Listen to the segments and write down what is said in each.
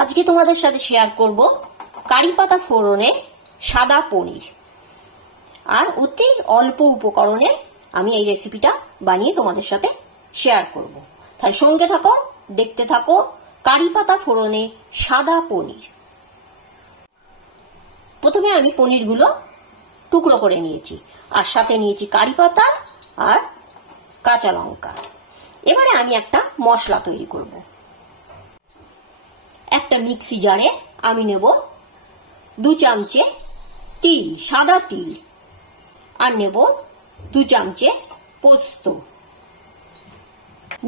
আজকে তোমাদের সাথে শেয়ার করব কারি পাতা ফোড়নে সাদা পনির। আর অতি অল্প উপকরণে আমি এই রেসিপিটা বানিয়ে তোমাদের সাথে শেয়ার করব। তাহলে সঙ্গে থাকো, দেখতে থাকো কারি পাতা ফোড়নে সাদা পনির। প্রথমে আমি পনিরগুলো টুকরো করে নিয়েছি, আর সাথে নিয়েছি কারি পাতা আর কাঁচা লঙ্কা। এবারে আমি একটা মশলা তৈরি করব। একটা মিক্সি জারে আমি নেব দু চামচে তিল, সাদা তিল, আর নেব দু চামচে পোস্ত।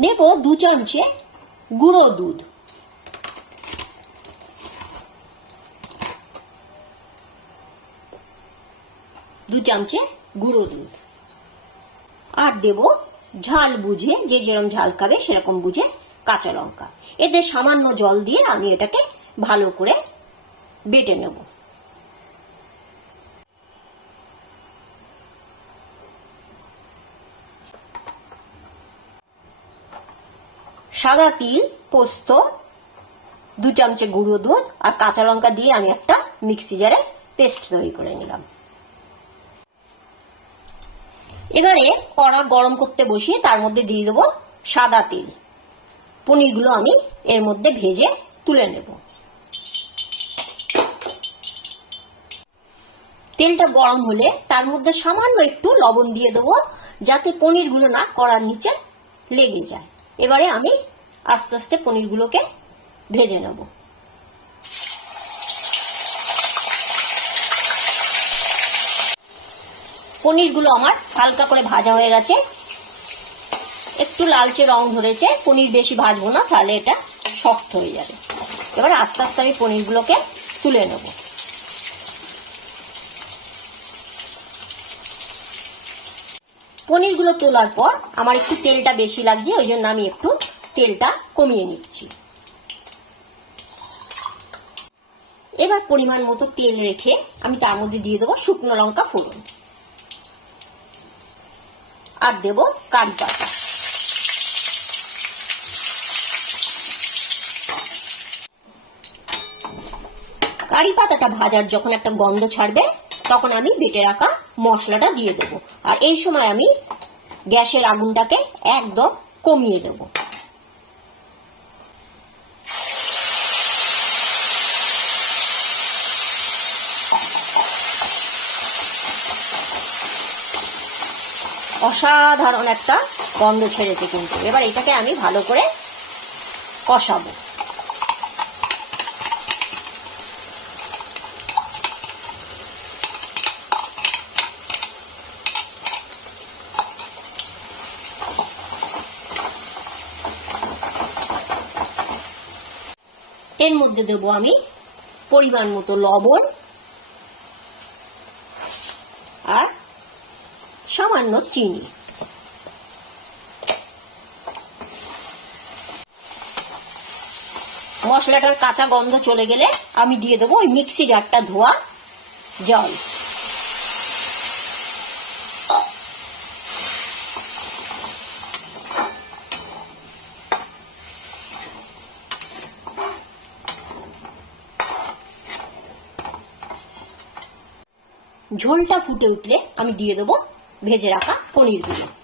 নেব দু চামচে গুঁড়ো দুধ। দু চামচে গুঁড়ো দুধ। আর দেব ঝাল বুঝে, যে যেরকম ঝাল খাবে সেরকম বুঝে কাঁচা লঙ্কা। এতে সামান্য জল দিয়ে আমি এটাকে ভালো করে বেটে নেব। সাদা তিল, পোস্ত, দু চামচে গুঁড়ো দুধ আর কাঁচা লঙ্কা দিয়ে আমি একটা মিক্সি জারে পেস্ট তৈরি করে নিলাম। এবারে কড়া গরম করতে বসিয়ে তার মধ্যে দিয়ে দেবো সাদা তেল। পনিরগুলো আমি এর মধ্যে ভেজে তুলে নেব। তেলটা গরম হলে তার মধ্যে সামান্য একটু লবণ দিয়ে দেবো, যাতে পনিরগুলো না কড়ার নিচে লেগে যায়। এবারে আমি আস্তে আস্তে পনিরগুলোকে ভেজে নেব। পনিরগুলো আমার হালকা করে ভাজা হয়ে গেছে। একটু লালচে রং ধরেছে, পনির বেশি ভাজবো না, তাহলে এটা শক্ত হয়ে যাবে। এবার আস্তে আস্তে আমি পনিরগুলোকে তুলে নেব। পনিরগুলো তোলার পর আমার একটু তেলটা বেশি লাগছে, ওই জন্য আমি একটু তেলটা কমিয়ে নিচ্ছি। এবার পরিমাণ মতো তেল রেখে আমি তার মধ্যে দিয়ে দেবো শুকনো লঙ্কা ফোড়ন। আর দেব কারি পাতা। কারি পাতাটা ভাজার যখন একটা গন্ধ ছাড়বে, তখন আমি বেটে রাখা মশলাটা দিয়ে দেবো। আর এই সময় আমি গ্যাসের আগুনটাকে একদম কমিয়ে দেব। অসাধারণ একটা গন্ধ ছেড়েছে কিন্তু। এবার এটাকে আমি ভালো করে কষাবো। এর মধ্যে দেব আমি পরিমাণ মতো লবণ আর সামান্য চিনি। মশলাটার কাঁচা গন্ধ চলে গেলে আমি দিয়ে দেবো ওই মিক্সি জারটা ধোয়া জল। ঝোলটা ফুটে উঠলে আমি দিয়ে দেবো ভেজে রাখা পনিরগুলো।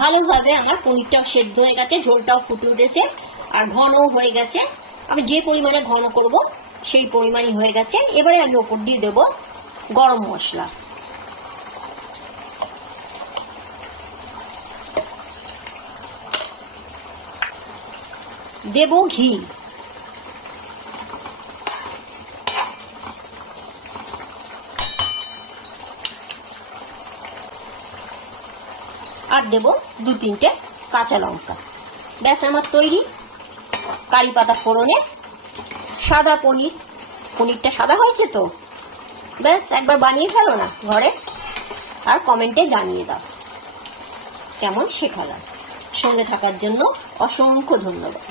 ভালোভাবে আমার পনিরটাও সেদ্ধ হয়ে গেছে, ঝোলটাও ফুটে উঠেছে, আর ঘনও হয়ে গেছে। আমি যে পরিমাণে ঘন করব সেই পরিমাণই হয়ে গেছে। এবারে আমি ওপর দিয়ে দেব গরম মশলা। দেব ঘি। আর দেব দু তিনটে কাঁচা লঙ্কা। ব্যাস, আমার তৈরি। কারি পাতা ফোড়নে, সাদা পনির। পনিরটা সাদা হয়েছে তো? ব্যাস, একবার বানিয়ে ফেলো না ঘরে। আর কমেন্টে জানিয়ে দাও কেমন শেখালাম। সঙ্গে থাকার জন্য অসংখ্য ধন্যবাদ।